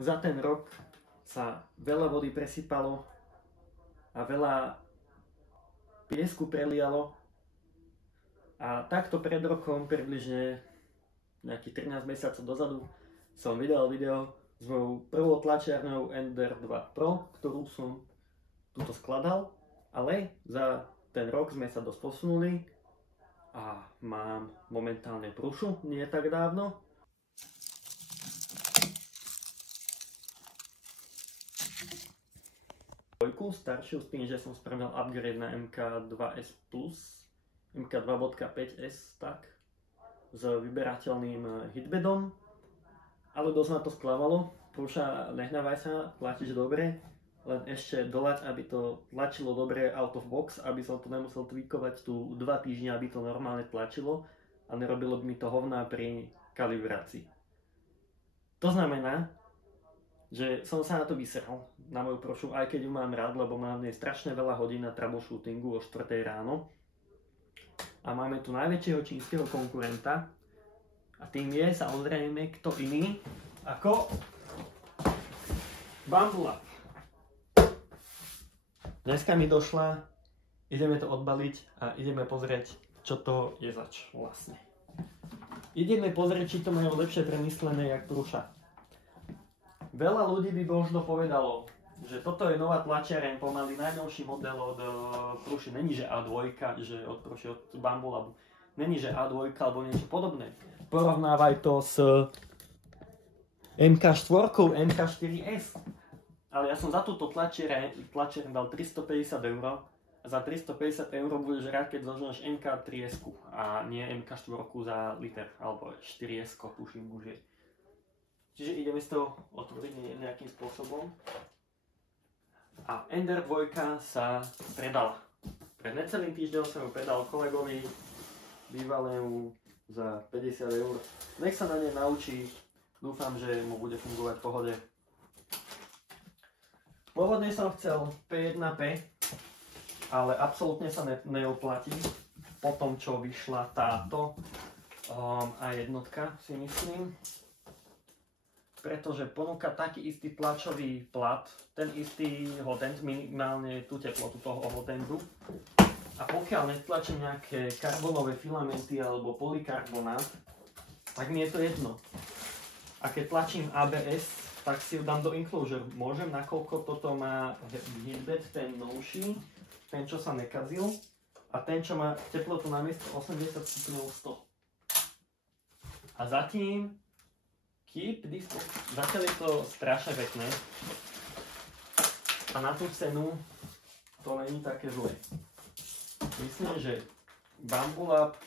za ten rok sa veľa vody presypalo a veľa piesku prelialo. A takto pred rokom, približne nejakých 13 mesiacov dozadu, som vydal video s mojou prvou tlačiarňou Ender 2 Pro, ktorú som tuto skladal, ale za ten rok sme sa dosť posunuli a mám momentálne prúšu, nie tak dávno. Staršiu s tým, že som spravil upgrade na MK2S+, MK2.5S, tak, s vyberateľným hitbedom, ale dosť ma to sklamalo. Prúša, nehnavaj sa, tlačíš dobre, len ešte doľať, aby to tlačilo dobre out of box, aby som to nemusel tweakovať tu 2 týždne, aby to normálne tlačilo a nerobilo by mi to hovná pri kalibrácii. To znamená, že som sa na to vyseral, na moju prúšu, aj keď ju mám rád, lebo mám v nej strašne veľa hodín na troubleshootingu o 4 ráno. A máme tu najväčšieho čínskeho konkurenta a tým je samozrejme kto iný ako Bambulab. Dneska mi došla, ideme to odbaliť a ideme pozrieť, čo to je zač vlastne. Ideme pozrieť, či to majú lepšie premyslené jak prúša. Veľa ľudí by možno povedalo, že toto je nová tlačiareň, pomaly najnovší model od prúši. Není, že A2, že od prúši, od Bambulabu. Není, že A2 alebo niečo podobné. Porovnávaj to s MK4, MK4S. Ale ja som za túto tlačiareň dal 350 € a za 350 € budeš rád, keď zožneš MK3S a nie MK4 za liter, alebo 4S, tuším už je. Čiže ideme si to otvoriť nejakým spôsobom. A Ender 2 sa predala. Pred necelým týždňom som ju predal kolegovi bývalému za 50 €. Nech sa na ne naučí, dúfam, že mu bude fungovať v pohode. Pôvodne som chcel P1P, ale absolútne sa neoplatí po tom, čo vyšla táto A1, si myslím. Pretože ponúka taký istý tlačový plat, ten istý hotend, minimálne tú teplotu toho hotendu. A pokiaľ netlačím nejaké karbonové filamenty alebo polykarbonát, tak mi je to jedno. A keď tlačím ABS, tak si ho dám do enclosure. Môžem, nakoľko toto má hitbed, ten novší, ten čo sa nekazil, a ten čo má teplotu na miesto 80 stupňov 100. A zatím zatiaľ je to strašne pekné a na tú cenu to není také zlé. Myslím, že Bambulab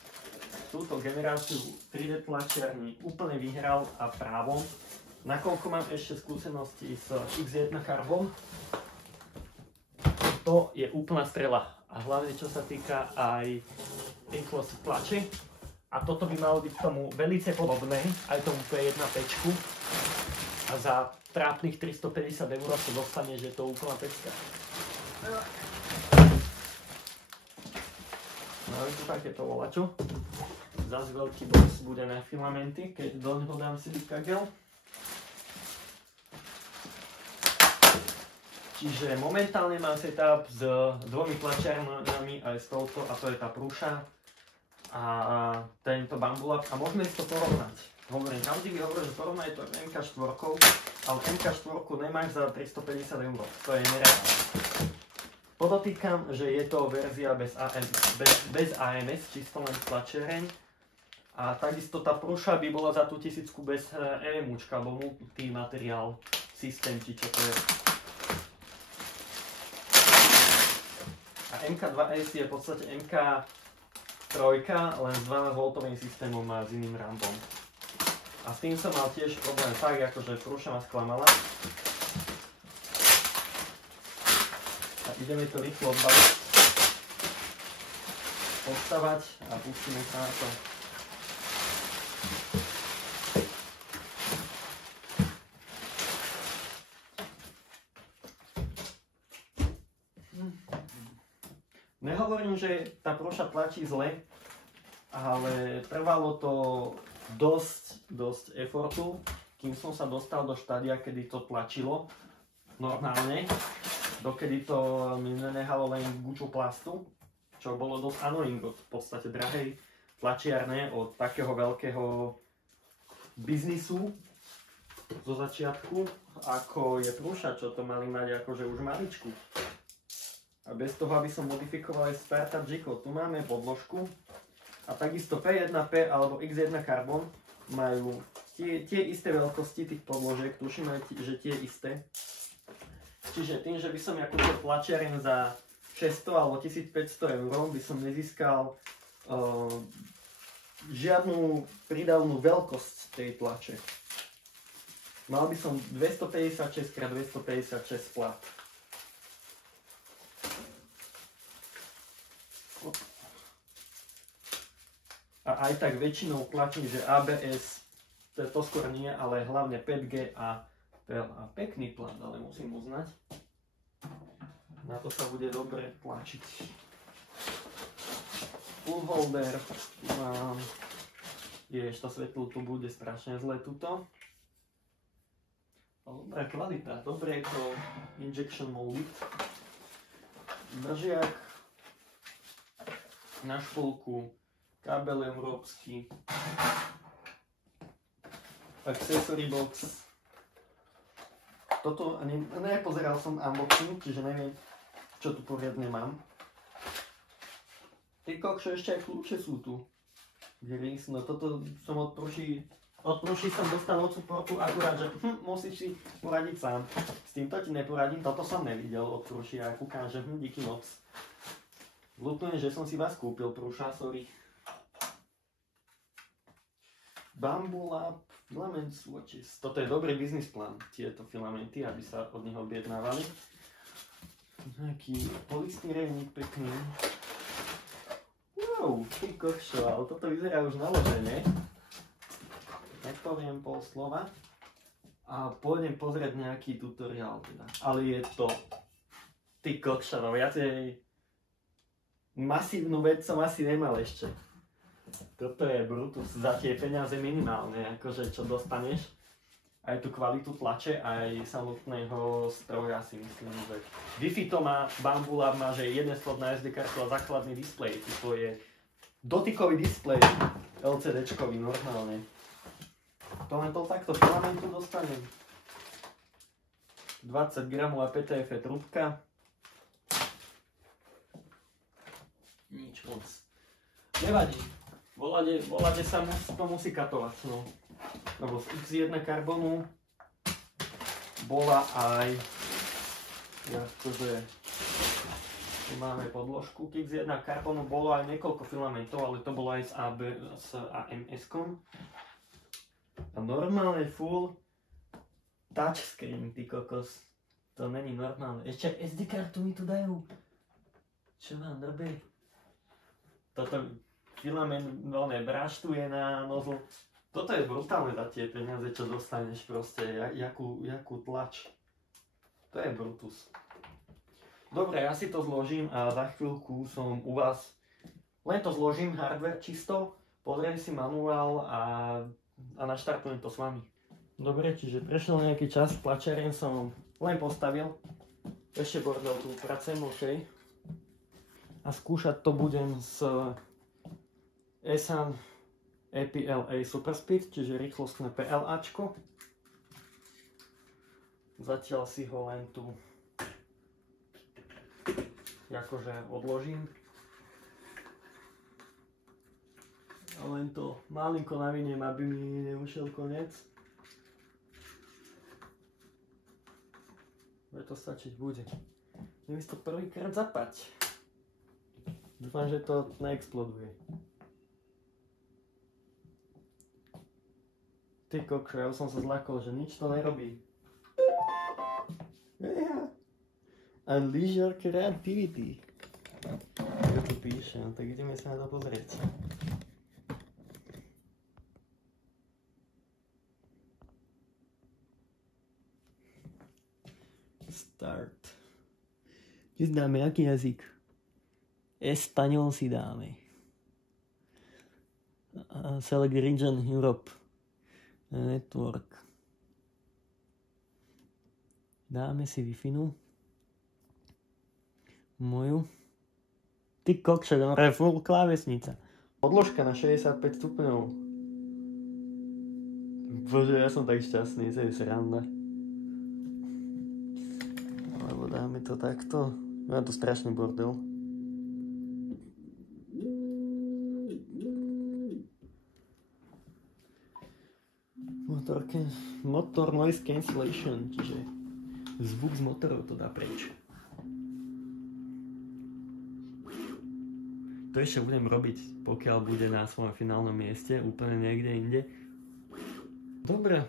túto generáciu 3D tlačiarní úplne vyhral a právom. Nakoľko mám ešte skúsenosti s X1 Carbon, to je úplná strela. A hlavne čo sa týka aj enclosed tlače. A toto by malo byť tomu velice podobné, aj tomu P1P. A za trápnych 350 € sa dostane, že je to úplná pecka. No je to takéto volačo. Zas veľký box bude na filamenty, keď do neho dám silika gel. Čiže momentálne mám setup s 2 tlačiarňami aj s touto, a to je tá prúša a tento Bambulab, a môžeme si to porovnať. Hovorím, pravdivý hovorím, že porovnaj to MK4, ale MK4 nemáš za 350 €. To je nereálne. Podotýkam, že je to verzia bez AMS, čisto len tlačiareň. A takisto tá prúša by bola za tú 1000 bez EMUčka, alebo multimateriál systém, či čo to je. A MK2S je v podstate MK3, len s 12V systémom a s iným rampom. A s tým som mal tiež problém tak, akože prúša ma sklamala. A ideme to rýchlo odbaliť, odstavať a pustíme sa na to. Nehovorím, že tá prúša tlačí zle, ale trvalo to dosť effortu, kým som sa dostal do štádia, kedy to tlačilo normálne, dokedy to mi nenehalo len guču plastu, čo bolo dosť annoying od v podstate drahej tlačiarne, od takého veľkého biznisu zo začiatku, ako je Prusa, čo to mali mať akože už maličku. A bez toho, aby som modifikoval aj Startup Jiko. Tu máme podložku a takisto P1P alebo X1 Carbon majú tie isté veľkosti tých podložiek, tuším aj, že tie isté. Čiže tým, že by som ja kúpil tlačiareň za 600 alebo 1500 eur, by som nezískal žiadnu prídavnú veľkosť tej tlače. Mal by som 256x256 plat. A aj tak väčšinou tlačím, že ABS, to skôr nie, ale hlavne 5G a PLA. Pekný plat, ale musím uznať. Na to sa bude dobre tlačiť. Full holder mám. To svetlo tu bude strašne zle tuto. Dobrá kvalita, dobre je to injection molded. Držiak na špulku, kábel európsky, accessory box. Toto nepozeral som unboxing, čiže neviem, čo tu poriadne mám. Ty kokšo, ešte aj kľúče sú tu. Gris, no toto som od Pruši som dostal od supportu akurát, že musíš si poradiť sám. S týmto ti neporadím, toto som nevidel od Pruši a kúkam, že díky moc. Ľutujem, že som si vás kúpil, Pruša, sorry. Bamboo Lab Filament Swatches. Toto je dobrý biznis plán, tieto filamenty, aby sa od neho objednávali. Nejaký polystyrénik pekný. Wow, ty kokšo, ale toto vyzerá už naložené. Nepoviem pol slova. A pôjdem pozrieť nejaký tutoriál teda. Ale je to... Ty kokšo, no viacej... Masívnu vec som asi nemal ešte. Toto je Brutus za tie peniaze minimálne, akože čo dostaneš. Aj tú kvalitu tlače, aj samotného stroja si myslím, že Wi-Fi to má, Bamboo Lab má, že jeden slot na SD kartu a základný displej. To je dotykový displej, LCDčkový normálne. To len to takto filamentu dostanem. 20 gramov a PTF je trúbka. Nič moc. Nevadí. Volade sa to musí katovať. No. Lebo z X1 Carbonu bola aj... Tu máme podložku. K X1 Carbonu bolo aj niekoľko filamentov, ale to bolo aj s AMS-kom. A normálne full touchscreen, ty kokos. To není normálne. Ešte SD kartu mi tu dajú. Čo vám drbe? Toto filament braštuje na nozl. Toto je brutálne za tie peniaze, čo dostaneš proste. Jakú tlač. To je Brutus. Dobre, ja si to zložím a za chvíľku som u vás. Len to zložím, hardware čisto, pozriem si manuál a naštartujem to s vami. Dobre, čiže prešiel nejaký čas, tlačiareň som len postavil. Ešte bordel tu pracujem, OK. A skúšať to budem s Esan EPLA Superspeed, čiže rýchlostné PLAčko. Zatiaľ si ho len tu akože odložím. A len to malinko naviniem, aby mi neušiel koniec. Bude to stačiť, bude. Neviem to prvýkrát zapať. Dúfam, že to neexploduje. Ty kokšo, ja som sa zľakol, že nič to nerobí. Unleash your creativity. Ja to píše, no tak ideme sa na to pozrieť. Start. Kde dáme aký jazyk? Espaňol si dáme. Select region Europe. Network. Dáme si Wi-Fi-nu. Moju. Ty kokšo, je full klávesnica. Podložka na 65 stupňov. Bože, ja som tak šťastný, to je sranda. Alebo dáme to takto. Je to strašný bordel. Motor noise cancellation, čiže zvuk z motorov to dá preč. To ešte budem robiť, pokiaľ bude na svojom finálnom mieste, úplne niekde inde. Dobre,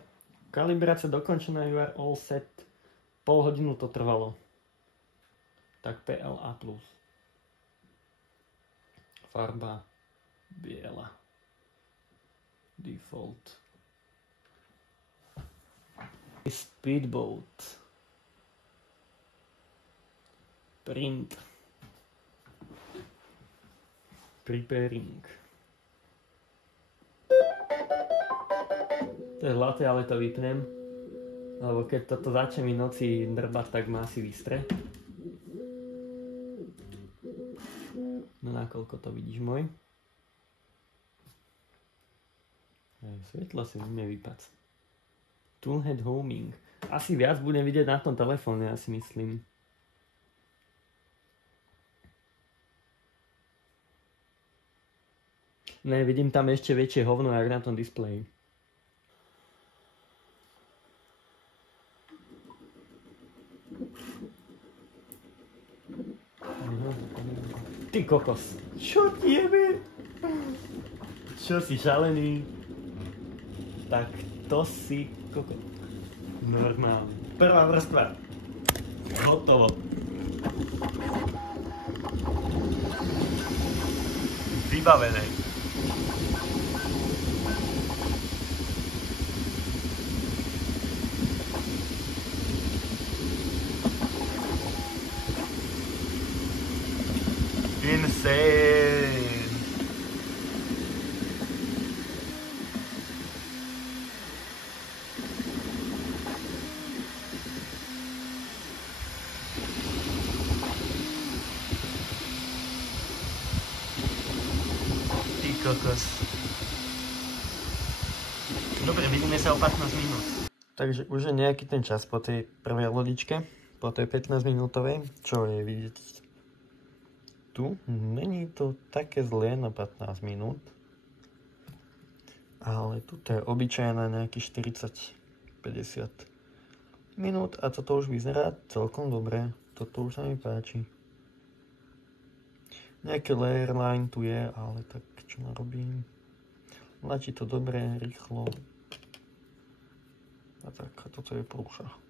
kalibrácia dokončená, you are all set. Pol hodinu to trvalo. Tak PLA+. Farba biela. Default. Speedboat. Print. Preparing. To je zlaté, ale to vypnem. Lebo keď toto začne mi noci drbať, tak ma asi vystre. No nakoľko to vidíš, môj? Svetlo si mi vypať. Toolhead homing. Asi viac budem vidieť na tom telefóne, ja si myslím. Ne, vidím tam ešte väčšie hovno, jak na tom displeji. Ty kokos. Čo ti jebe? Čo si šalený? Tak to si kokos. Normálne. Prvá vrstva. Hotovo. Vybavené. Insane. Ty kokos. Dobre, vidíme sa o 15 minút. Takže už je nejaký ten čas po tej prvej lodičke, po tej 15 minútovej, čo je vidieť. Tu není to také zlé na 15 minút, ale tuto je obyčajná nejakých 40-50 minút a toto už vyzerá celkom dobre, toto už sa mi páči. Nejaké layer line tu je, ale tak čo narobím? Lačí to dobre, rýchlo a tak, a toto je prúšah.